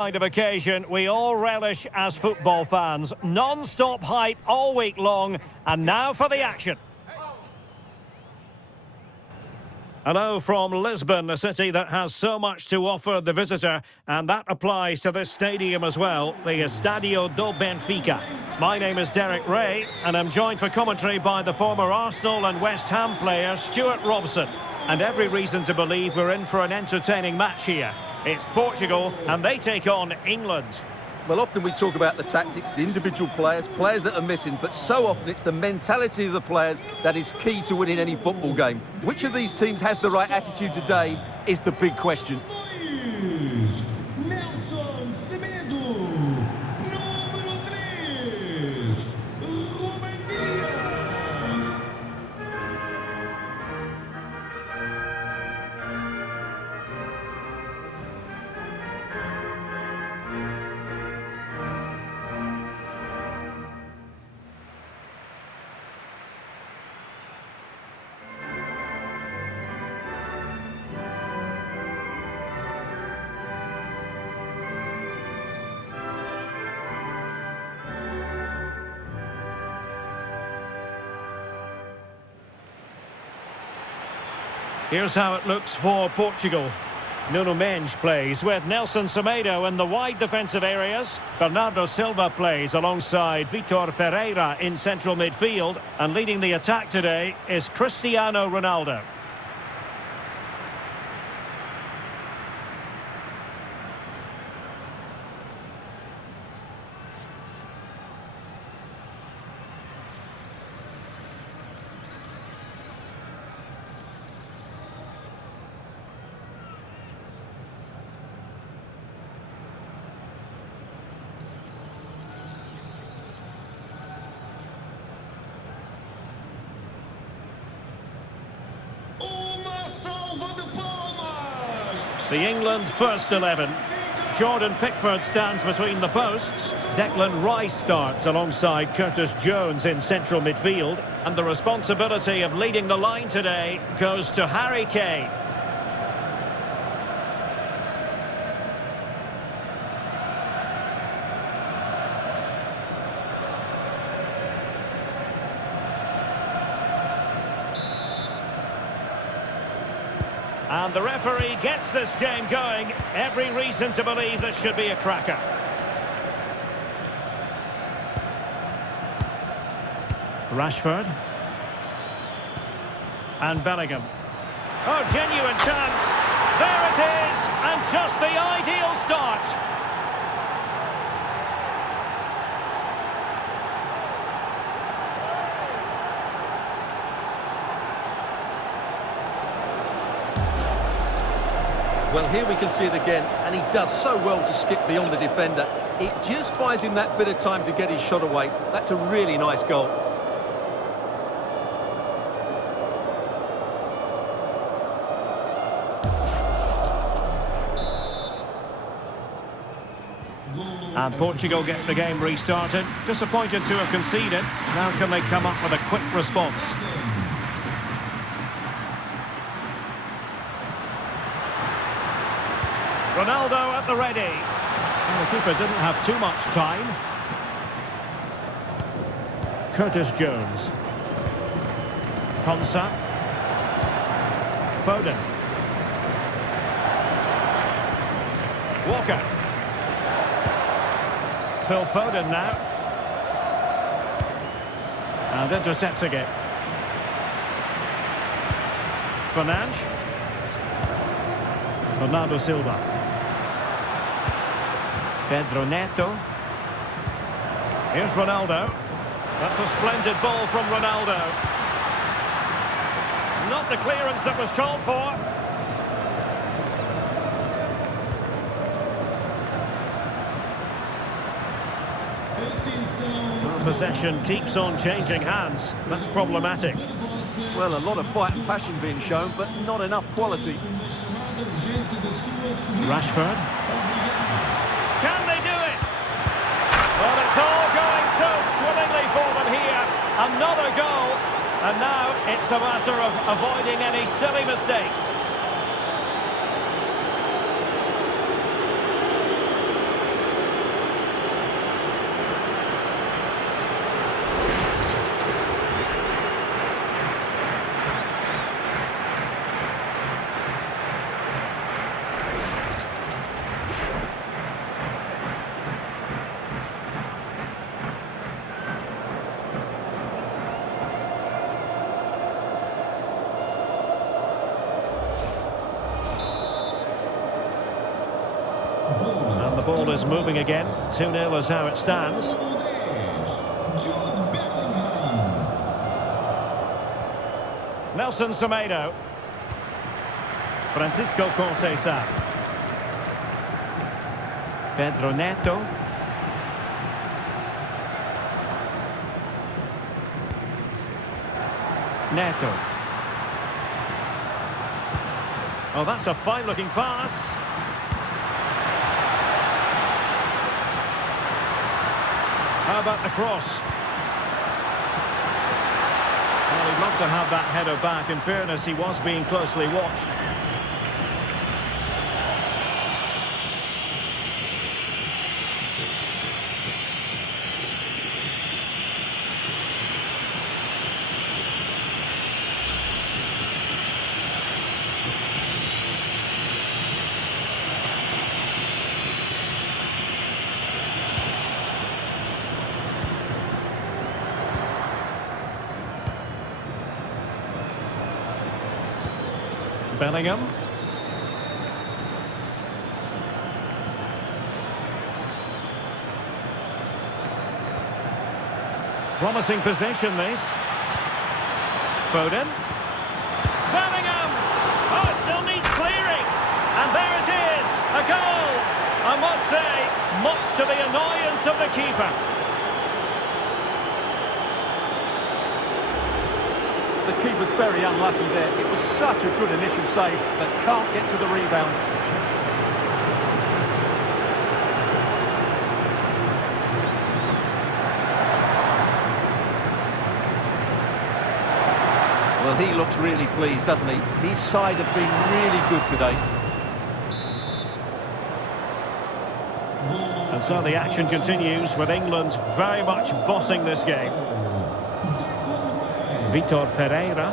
Kind of occasion we all relish as football fans. Non-stop hype all week long, and now for the action. Hello from Lisbon, a city that has so much to offer the visitor, and that applies to this stadium as well, the Estádio do Benfica. My name is Derek Ray, and I'm joined for commentary by the former Arsenal and West Ham player Stuart Robson. And every reason to believe we're in for an entertaining match here. It's Portugal, and they take on England. Well, often we talk about the tactics, the individual players that are missing, but so often it's the mentality of the players that is key to winning any football game. Which of these teams has the right attitude today is the big question. Here's how it looks for Portugal. Nuno Mendes plays with Nelson Semedo in the wide defensive areas. Bernardo Silva plays alongside Vitor Ferreira in central midfield. And leading the attack today is Cristiano Ronaldo. The England first 11. Jordan Pickford stands between the posts. Declan Rice starts alongside Curtis Jones in central midfield. And the responsibility of leading the line today goes to Harry Kane. And the referee gets this game going. Every reason to believe this should be a cracker. Rashford. And Bellingham. Oh, genuine chance. There it is. And just the ideal start. Well, here we can see it again, and he does so well to skip beyond the defender. It just buys him that bit of time to get his shot away. That's a really nice goal. And Portugal get the game restarted. Disappointed to have conceded. Now can they come up with a quick response? Ronaldo at the ready. And the keeper didn't have too much time. Curtis Jones. Konsa. Foden. Walker. Phil Foden now. And intercepting it. Fernandes. Bernardo Silva. Pedro Neto. Here's Ronaldo. That's a splendid ball from Ronaldo. Not the clearance that was called for. Possession keeps on changing hands. That's problematic. Well, a lot of fight and passion being shown, but not enough quality. Rashford. Can they do it? Well, it's all going so swimmingly for them here. Another goal. And now it's a matter of avoiding any silly mistakes. ball is moving again. 2-0 is how it stands. Nelson Semedo. Francisco Conceição. Pedro Neto. Neto. Oh, that's a fine-looking pass. How about the cross? Well, he'd love to have that header back. In fairness, he was being closely watched. Bellingham. Promising possession, this. Foden. Bellingham! Oh, it still needs clearing. And there it is, a goal. I must say, much to the annoyance of the keeper. The keeper's very unlucky there. It was such a good initial save, but can't get to the rebound. Well, he looks really pleased, doesn't he? His side have been really good today. And so the action continues with England very much bossing this game. Vitor Pereira.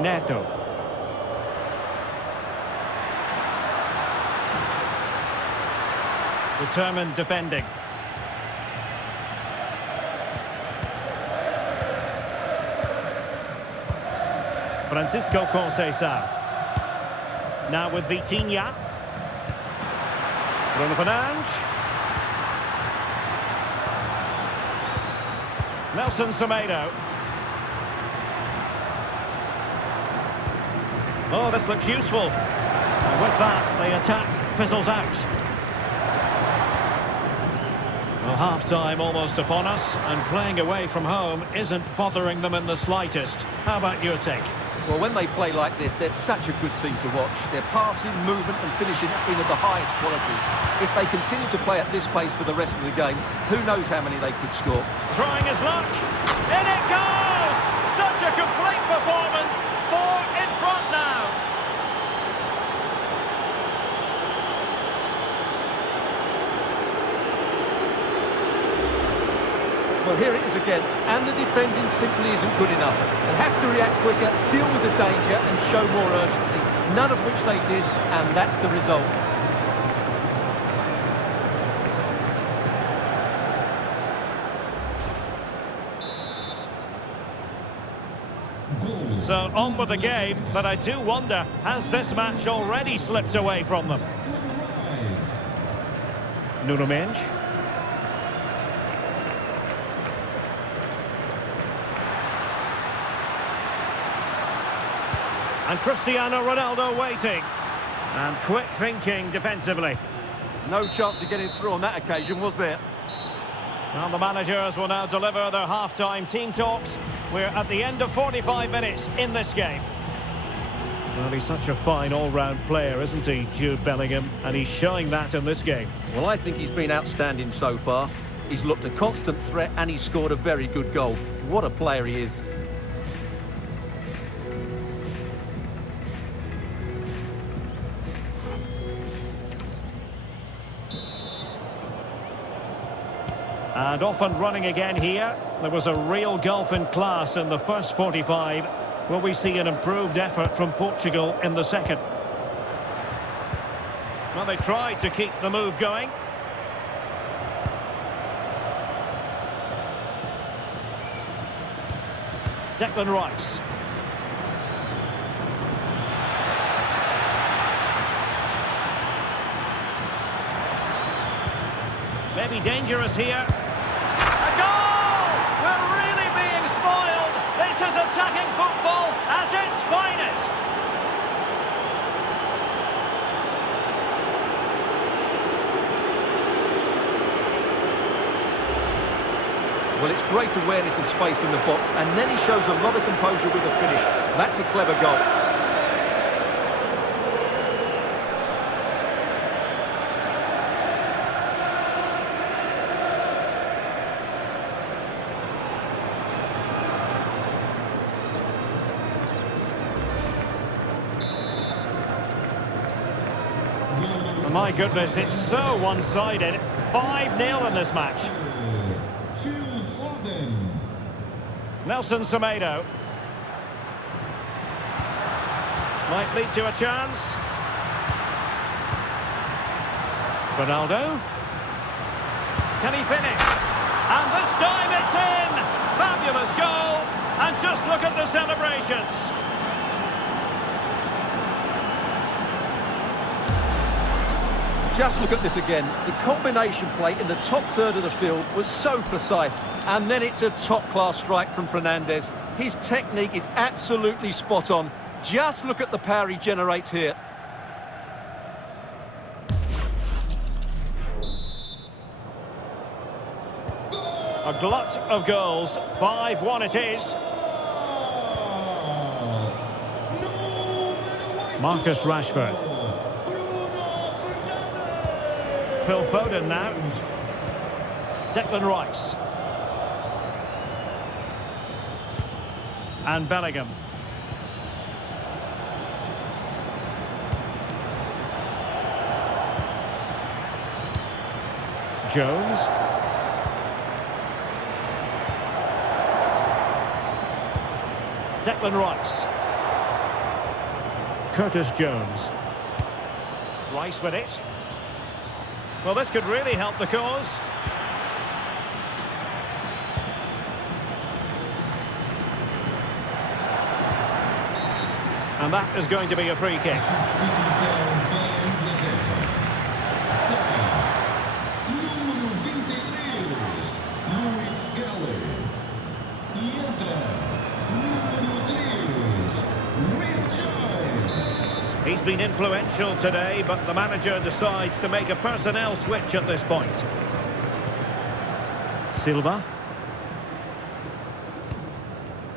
Neto. Determined defending. Francisco Conceição. Now with Vitinha. Bruno Fernandes. Nelson Semedo. Oh, this looks useful. And with that, the attack fizzles out. Well, half-time almost upon us, and playing away from home isn't bothering them in the slightest. How about your take? Well, when they play like this, they're such a good team to watch. Their passing, movement and finishing have been of the highest quality. If they continue to play at this pace for the rest of the game, who knows how many they could score. Trying his luck. In it goes! Such a complete performance. 4 in front now. Well, here it is again, and the defending simply isn't good enough. They have to react quicker, deal with the danger and show more urgency, none of which they did, and that's the result. So on with the game, but I do wonder, has this match already slipped away from them? Nuno Mendes. And Cristiano Ronaldo waiting. And quick thinking defensively. No chance of getting through on that occasion, was there? And the managers will now deliver their half-time team talks. We're at the end of 45 minutes in this game. Well, he's such a fine all-round player, isn't he, Jude Bellingham? And he's showing that in this game. Well, I think he's been outstanding so far. He's looked a constant threat and he's scored a very good goal. What a player he is. And off and running again here. There was a real gulf in class in the first 45. Will we see an improved effort from Portugal in the second? Well, they tried to keep the move going. Declan Rice. Maybe dangerous here. A goal! We're really being spoiled. This is attacking football at its finest. Well, it's great awareness of space in the box, and then he shows a lot of composure with the finish. That's a clever goal. My goodness, it's so one-sided. 5-0 in this match. Nelson Semedo. Might lead to a chance. Ronaldo. Can he finish? And this time it's in! Fabulous goal! And just look at the celebrations. Just look at this again. The combination play in the top third of the field was so precise. And then it's a top-class strike from Fernandes. His technique is absolutely spot on. Just look at the power he generates here. A glut of goals. 5-1 it is. Marcus Rashford. Phil Foden now. Declan Rice. And Bellingham. Jones. Declan Rice. Curtis Jones. Rice with it. Well, this could really help the cause. And that is going to be a free kick. He's been influential today, but the manager decides to make a personnel switch at this point. Silva.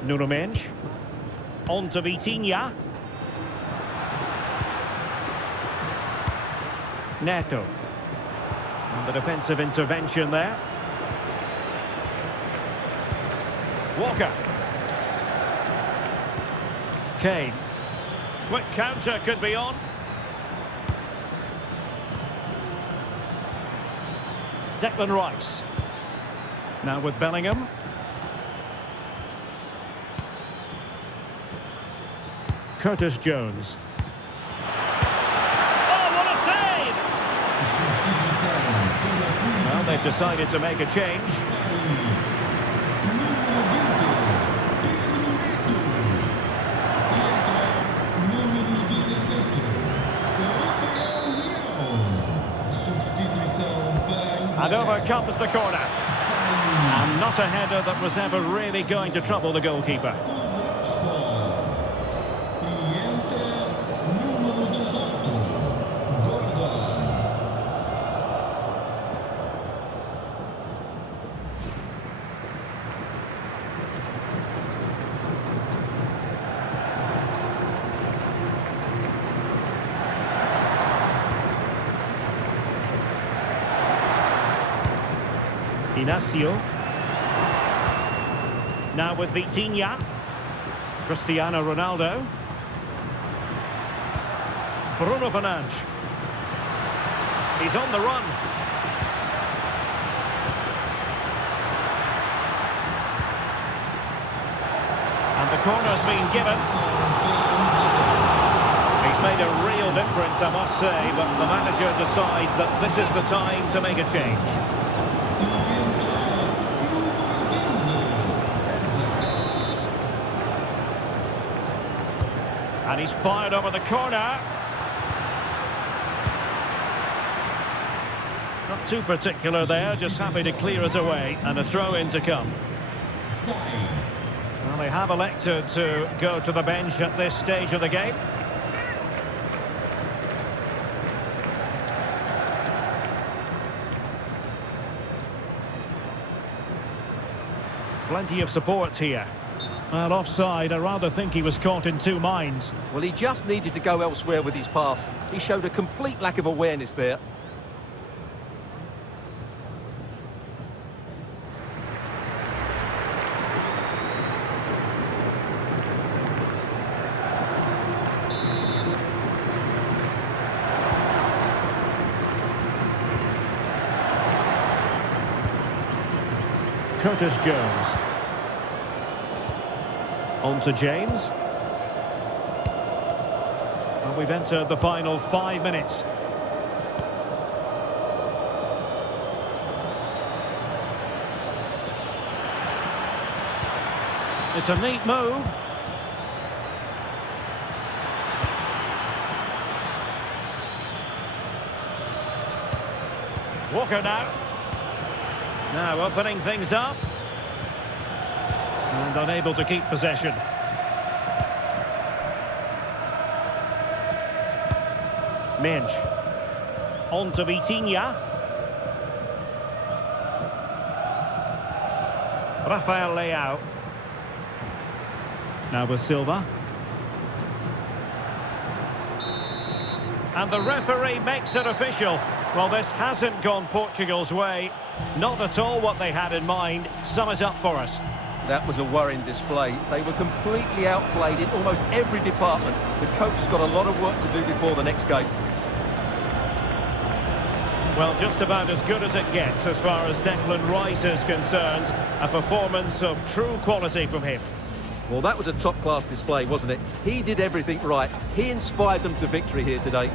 Nuno Mendes. On to Vitinha. Neto. And the defensive intervention there. Walker. Kane. Quick counter could be on. Declan Rice. Now with Bellingham. Curtis Jones. Oh, what a save! Well, they've decided to make a change. And over comes the corner. And not a header that was ever really going to trouble the goalkeeper. Inacio. Now with Vitinha. Cristiano Ronaldo. Bruno Fernandes. He's on the run. And the corner's been given. He's made a real difference, I must say, but the manager decides that this is the time to make a change. And he's fired over the corner. Not too particular there, just happy to clear it away, and a throw-in to come. Well, they have elected to go to the bench at this stage of the game. Plenty of support here. Well, offside, I rather think he was caught in two minds. Well, he just needed to go elsewhere with his pass. He showed a complete lack of awareness there. Curtis Jones. On to James. And we've entered the final 5 minutes. It's a neat move. Walker now. Now opening things up. And unable to keep possession. Mendes. On to Vitinha. Rafael Leão. Now with Silva. And the referee makes it official. Well, this hasn't gone Portugal's way. Not at all what they had in mind. Sum it up for us. That was a worrying display. They were completely outplayed in almost every department. The coach has got a lot of work to do before the next game. Well, just about as good as it gets as far as Declan Rice is concerned. A performance of true quality from him. Well, that was a top-class display, wasn't it? He did everything right. He inspired them to victory here today.